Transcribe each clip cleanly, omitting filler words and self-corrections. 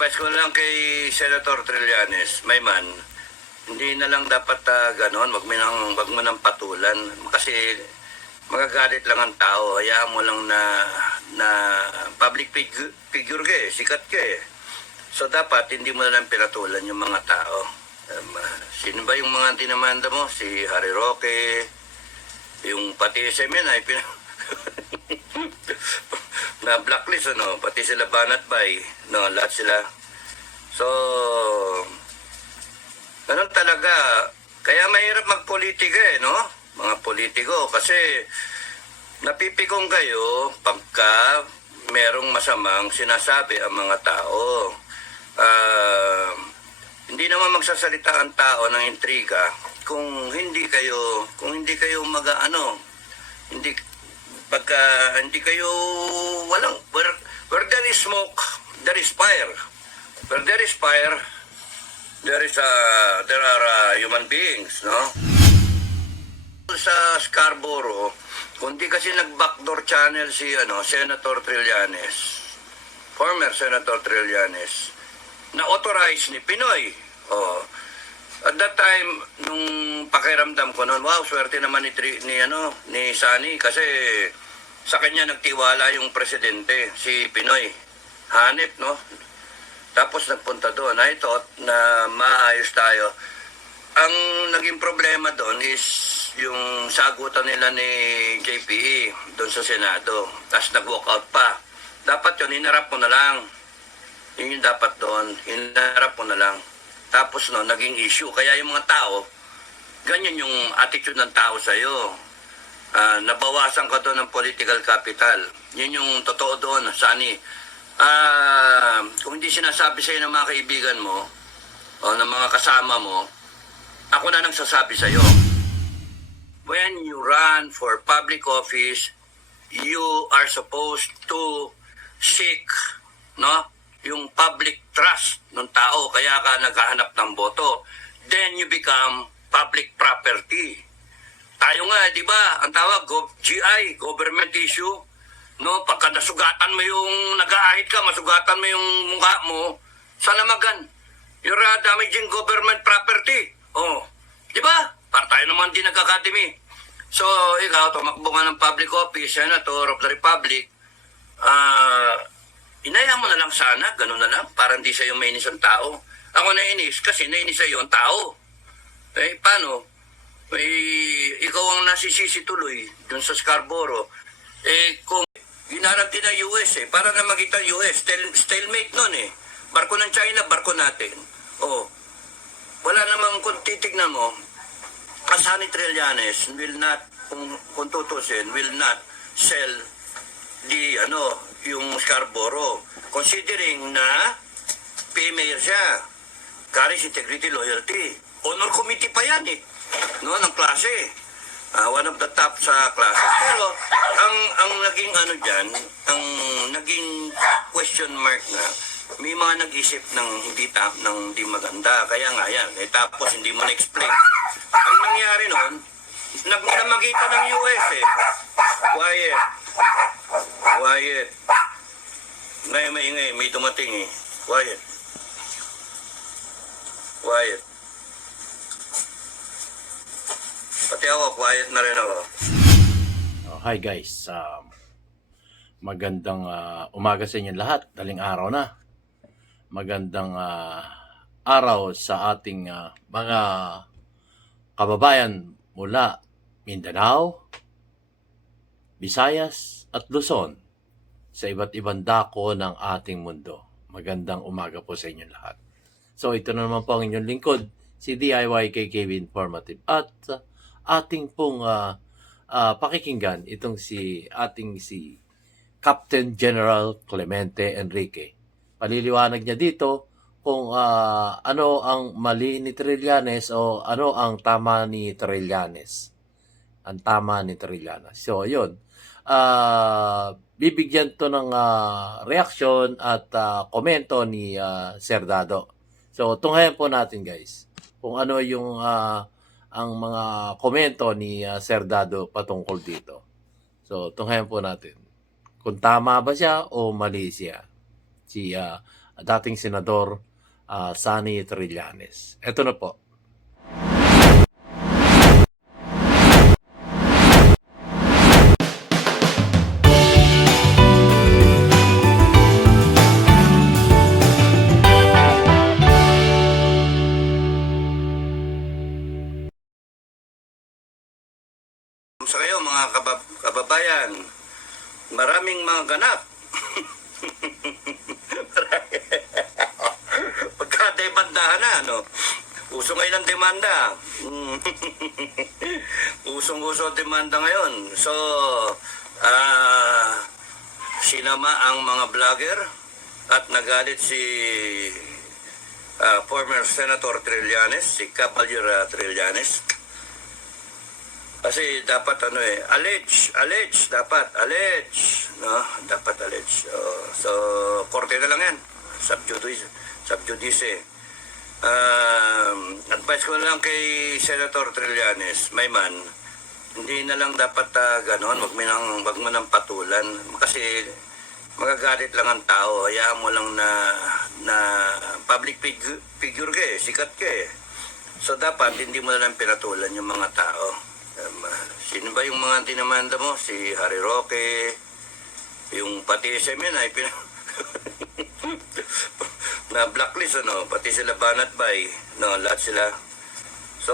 advice ko lang kay Senator Trillanes, may man, hindi na lang dapat ganon, wag mo nang patulan. Kasi magagalit lang ang tao. Hayaan mo lang na public figure ka eh, sikat ka eh. So dapat hindi mo na lang pinatulan yung mga tao. Sino ba yung mga dinamanda mo? Si Harry Roque, yung pati SMN ay na blacklist, ano, pati sila Banat Bay, no, lahat sila. So, ganun talaga. Kaya mahirap magpolitika eh, no? Mga politiko. Kasi napipikong kayo pagka merong masamang sinasabi ang mga tao. Hindi naman magsasalita ang tao ng intriga kung hindi kayo hindi kayo walang where there is smoke, there is fire. Where there is fire, there are human beings, no? Sa Scarborough, kundi kasi nag-backdoor channel si Senator Trillanes, former Senator Trillanes, na authorize ni Pinoy. Oh. At that time, nung pakiramdam ko noon, wow, swerte naman ni Sani kasi sa kanya nagtiwala yung presidente, si Pinoy. Hanip, no? Tapos nagpunta doon. I thought na maayos tayo. Ang naging problema doon is yung sagutan nila ni JPE doon sa Senado. Tapos nag-walkout pa. Dapat yun, hinarap mo na lang. Yun yung dapat doon. Hinarap mo na lang. Tapos no, naging issue. Kaya yung mga tao, ganyan yung attitude ng tao sa'yo. Nabawasan ka doon ng political capital. Yun yung totoo doon, Sani. Kung hindi sinasabi sa'yo ng mga kaibigan mo, o ng mga kasama mo, ako na nagsasabi sa'yo. When you run for public office, you are supposed to seek, no? Yung public trust ng tao, kaya ka naghahanap ng boto. Then you become public property. Tayo nga, di ba, ang tawag, GI, government issue, no? Pagka nasugatan mo yung, nag-aahit ka, masugatan mo yung mukha mo, sa lamagan, you're damaging government property. Oh, di ba? Para tayo naman din nag-academy. So, ikaw, tumakbo ka ng public office, Senator of the Republic, inaya mo na lang sana, gano'n na lang, para hindi sa'yo mainis ang tao. Ako nainis kasi nainis sa'yo ang tao. Eh, paano? Ikaw ang nasisisi tuloy dun sa Scarborough. Eh, kung ginarap din ng US para na magita US, stalemate nun eh. Barko ng China, barko natin. Oh, wala namang kung titignan mo, Sani Trillanes will not, kung tutusin, will not sell yung Scarborough. Considering na P-Mayor siya, carries integrity, loyalty. Honor committee pa yan eh. No, ng klase. One of the top sa klase. Pero, ang naging dyan, ang naging question mark na, may mga nag-isip ng hindi maganda. Kaya nga yan. Tapos hindi mo na-explain. Ang nangyari nun, nagmamagitan ng US eh. Quiet. Ngayon maingay, may dumating eh. Quiet. Pati ako, quiet na rin ako. Hi guys, magandang umaga sa inyo lahat. Daling araw na. Magandang araw sa ating mga kababayan mula Mindanao, Visayas at Luzon sa iba't ibang dako ng ating mundo. Magandang umaga po sa inyo lahat. So ito na naman po ang inyong lingkod, si DIY KKB Informative. At ating pong pakikinggan itong si Captain General Clemente Enrique. Paliliwanag niya dito kung ano ang mali ni Trillanes o ano ang tama ni Trillanes. Ang tama ni Trillanes. So, yun. Bibigyan to ng reaksyon at komento ni Sir Dado. So, tunghayan po natin guys kung ano yung ang mga komento ni Sir Dado patungkol dito. So, tunghayan po natin kung tama ba siya o mali siya. Si dating Senador Sani Trillanes. Ito na po. Sa kayo mga kababayan, maraming mga ganap. Pagka-demandahan na, no? Uso ngayon ang demanda. Usong-uso ang demanda ngayon. So, sinama ang mga vlogger at nagalit si former Senator Trillanes, si Caballero Trillanes. Kasi dapat allege, dapat, no? Dapat allege. So, korte na lang yan. Subjudice. Advice ko lang kay Senator Trillanes, may man, hindi na lang dapat ganon, wag mo nang patulan. Kasi magagalit lang ang tao. Hayaan mo lang na public figure ka sikat ka So, dapat hindi mo na lang pinatulan yung mga tao. Sino ba yung mga dinamanda mo? Si Harry Roque, yung pati SM yun ay na blacklist, pati sila Banat Bay, lahat sila. So,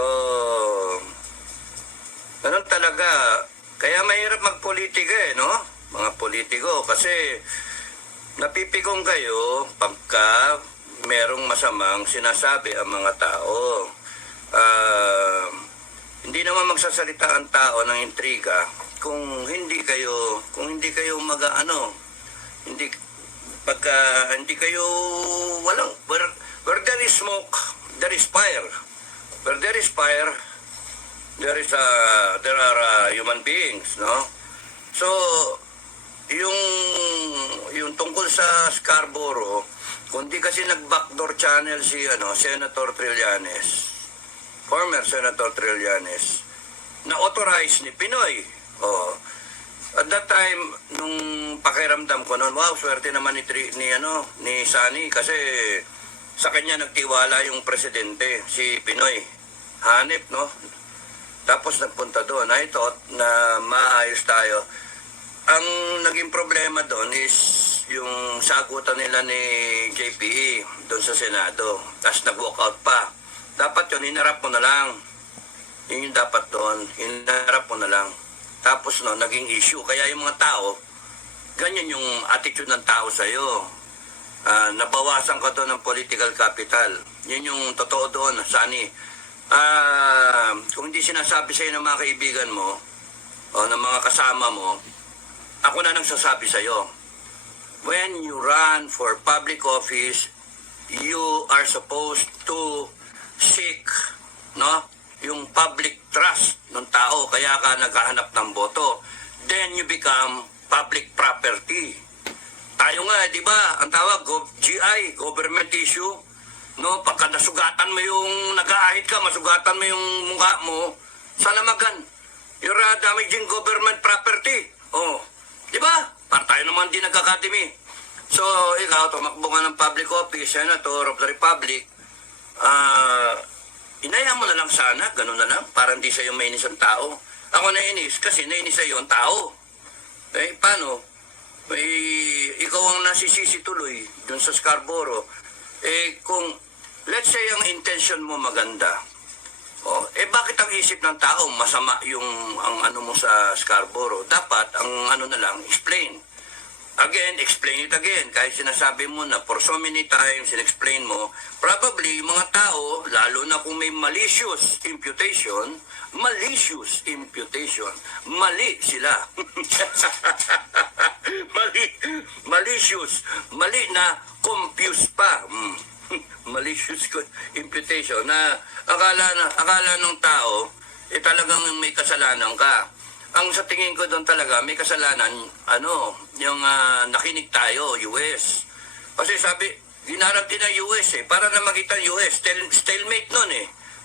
ganun talaga. Kaya mahirap magpolitika mga politiko, kasi napipigong kayo pagka merong masamang sinasabi ang mga tao. Hindi naman magsasalita ang tao ng intriga kung hindi kayo hindi kayo walang where there is smoke, there is fire. Where there is fire, there are human beings, no? So yung tungkol sa Scarborough, kung di kasi nag-backdoor channel si Senator Trillanes, former Senator Trillanes, na-authorize ni Pinoy. At that time, nung pakiramdam ko noon, wow, swerte naman ni Sani, kasi sa kanya nagtiwala yung presidente, si Pinoy. Hanip, no? Tapos nagpunta doon. I thought na maayos tayo. Ang naging problema doon is yung sagutan nila ni JPE doon sa Senado. Tapos nag-walk out pa. Dapat yun, hinarap mo na lang. Yun yung dapat doon. Hinarap mo na lang. Tapos naging issue. Kaya yung mga tao, ganyan yung attitude ng tao sa'yo. Nabawasan ka doon ng political capital. Yun yung totoo doon, Sani. Kung hindi sinasabi sa'yo ng mga kaibigan mo, o ng mga kasama mo, ako na nagsasabi sa'yo. When you run for public office, you are supposed to seek yung public trust ng tao, kaya ka naghahanap ng boto. Then you become public property. Tayo nga, di ba, ang tawag GI, government issue, pagka nasugatan mo yung nag-aahit ka, masugatan mo yung mukha mo, salamagan, you're damaging government property. Di ba? Para tayo naman din nag-academy. So, ikaw, tumakbo ka ng public office, Senator of the Republic, inaya mo na lang sana, ganun na lang, para hindi sa'yo mainis ang tao. Ako nainis, kasi nainis sa'yo ang tao. Paano? Ikaw ang nasisisi tuloy dun sa Scarborough. Kung, let's say, ang intention mo maganda, bakit ang isip ng tao masama ang ano mo sa Scarborough? Dapat, ang na lang, explain. Again, explain it again. Kahit sinasabi mo na for so many times, in-explain mo, probably mga tao, lalo na kung may malicious imputation, mali sila. Mali na confused pa. Malicious imputation na akala ng tao, talagang may kasalanan ka. Ang sa tingin ko doon talaga, may kasalanan, yung nakinig tayo, US. Kasi sabi, ginarap din ng US para na makita US, stalemate nun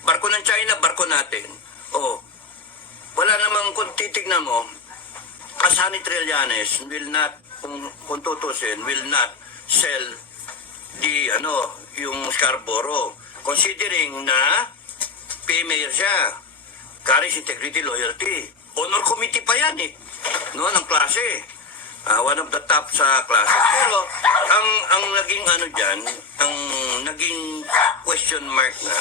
Barko ng China, barko natin. Wala namang, kung titignan mo, Sani Trillanes will not, kung tutusin, will not sell yung Scarborough. Considering na PMayor siya, carries integrity, loyalty. Honor committee pa yan eh, no, ng klase. One of the top sa klase. Pero ang naging diyan, ang naging question mark na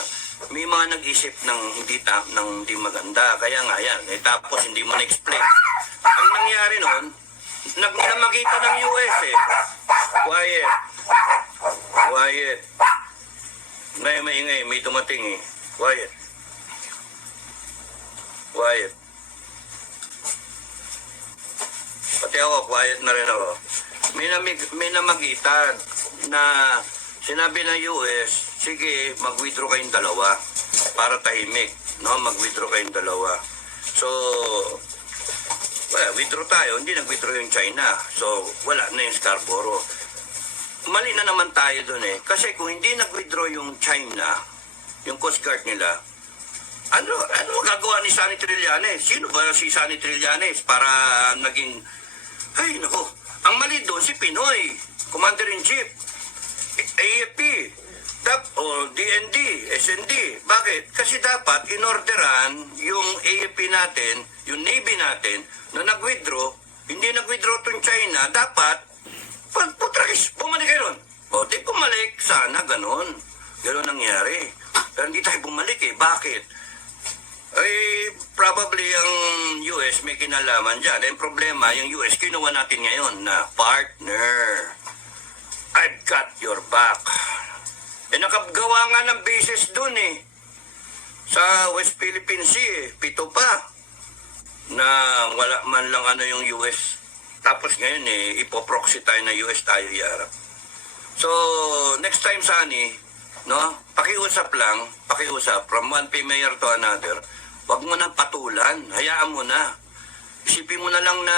may mga nag-isip ng hindi maganda. Kaya nga yan, tapos hindi mo na-explain. Ang nangyari noon, nagmamagita ng US eh. Quiet. May maingay, may dumating eh. Quiet. Pati ako, quiet na rin ako. May namagitan na sinabi ng US, sige, mag-withdraw kayong dalawa para tahimik. No? Mag-withdraw kayong dalawa. So, withdraw tayo. Hindi nag-withdraw yung China. So, wala na yung Scarborough. Mali na naman tayo doon eh. Kasi kung hindi nag-withdraw yung China, yung Coast Guard nila, ano magagawa ni Sunny Trillanes? Sino ba si Sunny Trillanes para naging... Ay, nako. Ang mali doon si Pinoy, Commander-in-Chief, AFP, DND, SND. Bakit? Kasi dapat inorderan yung AFP natin, yung Navy natin, na nag-withdraw, hindi nag-withdraw itong China, dapat, putrakis, bumalik kayo ron. O, di bumalik, sana, ganon. Ganon nangyari. Pero hindi tayo bumalik eh. Bakit? Ay, probably ang US may kinalaman dyan. Ang problema, yung US, kinuha natin ngayon na partner. I've got your back. Nakagawa nga ng bases dun eh. Sa West Philippine Sea eh. 7 pa. Na wala man lang yung US. Tapos ngayon eh, ipoproxy tayo na US tayo yarap. So, next time, Sunny, no? Pakiusap from one PMayor to another. Huwag mo nang patulan, hayaan mo na. Isipin mo na lang na,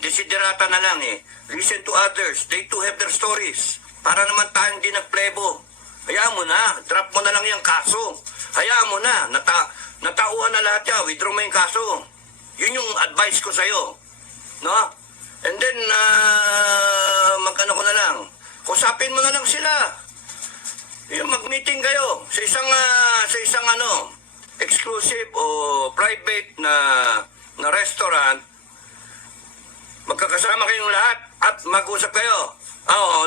desiderata na lang eh. Listen to others, they too have their stories. Para naman tayong di nagplebo. Hayaan mo na, drop mo na lang yung kaso. Hayaan mo na, natauhan na lahat yan, withdraw mo yung kaso. Yun yung advice ko sa'yo. No? And then, ko na lang, kusapin mo na lang sila. Yung mag-meeting kayo sa isang exclusive o private na restaurant, magkakasama kayong lahat at mag-usap kayo.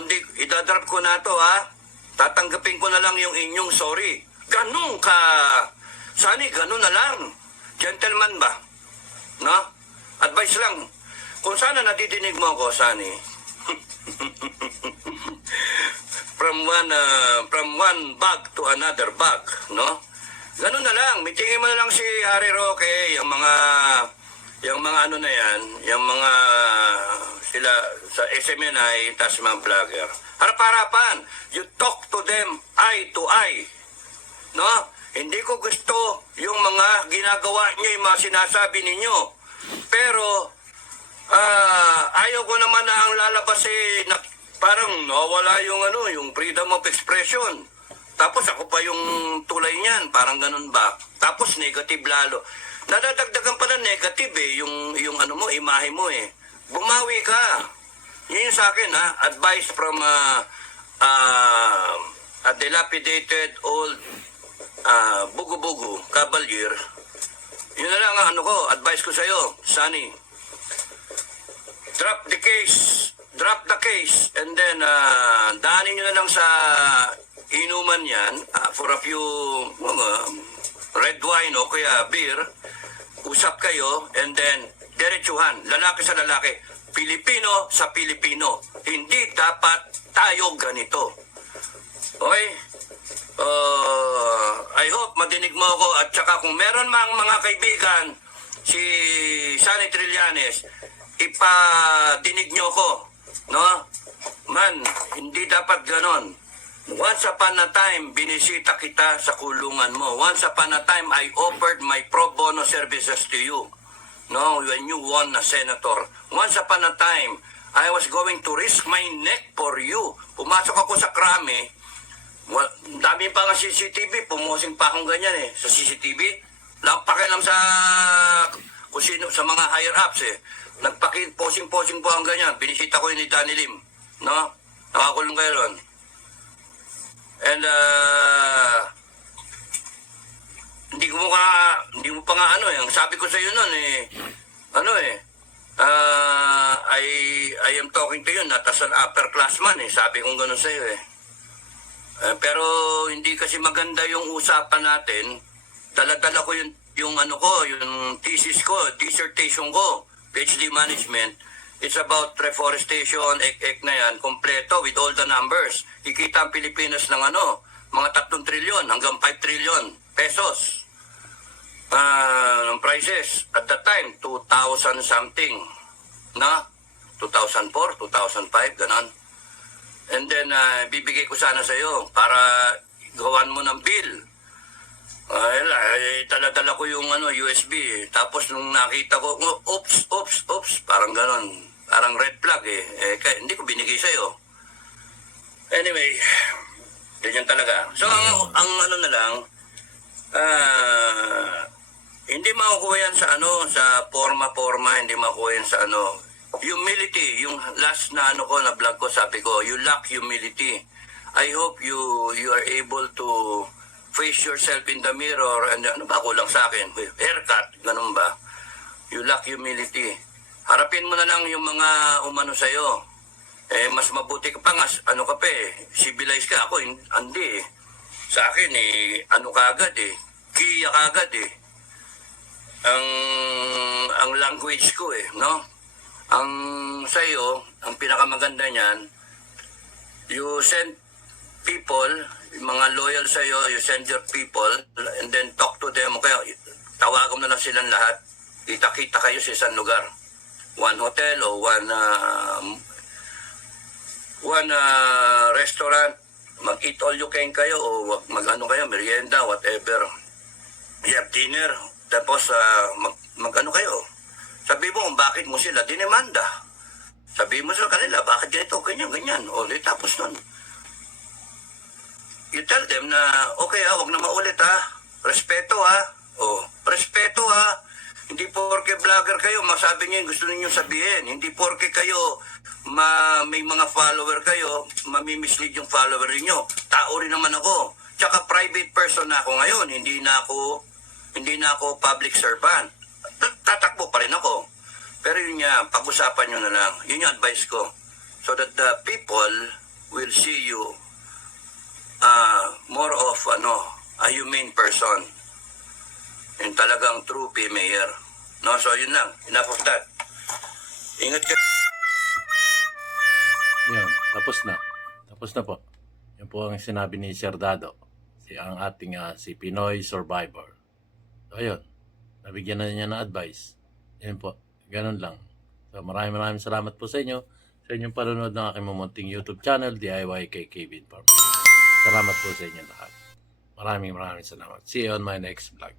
Hindi, idadrop ko na to ha. Tatanggapin ko na lang yung inyong sorry. Ganun ka. Sunny, ganun na lang. Gentleman ba? No? Advice lang. Kung sana natidinig mo ako, Sunny, from one bag to another bag, no? Ganun na lang, mitingin mo na lang si Harry Roque, yung mga yung mga sila sa SMNI, tas mga vlogger. Harap-harapan, you talk to them eye to eye. No? Hindi ko gusto yung mga ginagawa niyo, yung mga sinasabi ninyo. Pero, ayaw ko naman na ang lalabas parang nawala yung freedom of expression. Tapos ako pa yung tulay niyan, parang ganun ba? Tapos negative lalo. Nadadagdagan pa ng negative yung imahe mo eh. Bumawi ka. Yun yung sa akin advice from a dilapidated old bugu-bugu, cavalier. Yun na lang ang advice ko sa'yo, Sunny. Drop the case, and then daanin nyo na lang sa inuman yan for a few red wine o kaya beer. Usap kayo, and then diretsuhan, lalaki sa lalaki, Pilipino sa Pilipino. Hindi dapat tayo ganito. Okay? I hope madinig mo ako, at saka kung meron mang mga kaibigan si Sunny Trillanes, ipadinig nyo ko, no? Man, hindi dapat ganon. Once upon a time, binisita kita sa kulungan mo. Once upon a time, I offered my pro bono services to you. No, when you won a senator. Once upon a time, I was going to risk my neck for you. Pumasok ako sa krame. Dami pa nga CCTV, pumosing pa akong ganyan eh. Sa CCTV, pakialam kung sino, sa mga higher ups eh. Posing-posing po ang ganyan. Binisita ko yun ni Danny Lim. No? Nakakulong kayo ron. And hindi mo pa nga ano eh. Ang sabi ko sa iyo noon eh, ano eh, I am talking to you not as an upperclassman eh. Sabi kong gano'n sa iyo eh. Pero hindi kasi maganda yung usapan natin. Dala-dala ko yung ano ko, yung thesis ko, dissertation ko, PhD management. It's about reforestation, ek na yan, kompleto with all the numbers. Kikita ang Pilipinas ng ano, mga 3 trilyon hanggang 5 trilyon pesos. Ng prices at that time, 2,000 something. Na? 2004, 2005, ganon. And then, bibigay ko sana sa iyo para gawan mo ng bill. Dala-dala ko yung ano, USB. Tapos nung nakita ko, oops, parang ganon. Parang red flag eh. Kaya, hindi ko binigay sa iyo. Anyway, ganyan talaga. So, ang ano na lang, hindi makukuha yan sa ano, sa forma, hindi makukuha yan sa ano, humility. Yung last na ano ko, na vlog ko, sabi ko, you lack humility. I hope you are able to face yourself in the mirror and ano ba kulang sa akin? Haircut, ganun ba? You lack humility. Harapin mo na lang yung mga umano sa'yo. Mas mabuti ka pa nga, ano ka pa eh, civilized ka. Ako, hindi eh. Sa akin eh, ano kagad eh, kiya kagad eh. Ang language ko eh, no? Ang sa'yo, ang pinakamaganda niyan, you send people, mga loyal sa'yo, you send your people, and then talk to them. Kaya tawagan mo na lang silang lahat. Kita-kita kayo sa isang lugar. One hotel o one restaurant. Mag-eat all you can kayo o mag-ano kayo, merienda, whatever. You have dinner. Tapos mag-ano kayo. Sabi mo kung bakit mo sila dinemanda. Sabi mo sa kanila, bakit ganito, ganyan. O, tapos nun. You tell them na, okay wag na maulit respeto o, respeto hindi porke vlogger kayo, masabi niyo yung gusto niyo sabihin. Hindi porke kayo, may mga follower kayo, mamimislead yung follower niyo. Tao rin naman ako. Tsaka private person na ako ngayon, hindi na ako public servant. Tatakbo pa rin ako. Pero yun nga, pag-usapan nyo na lang. Yun yung advice ko. So that the people will see you more of a humane person. Yung talagang true mayor. No, so yun lang. Enough of that. Ingat ka. Yun, tapos na po. Yan po ang sinabi ni Sir Dado, ang ating si Pinoy Survivor. So ayun, nabigyan na niya ng advice. Yan po, ganun lang. So maraming salamat po sa inyo, sa inyong panonood ng aking mamunting YouTube channel, DIY kay Kevin Informative. Salamat po sa inyo lahat. Maraming salamat. See you on my next vlog.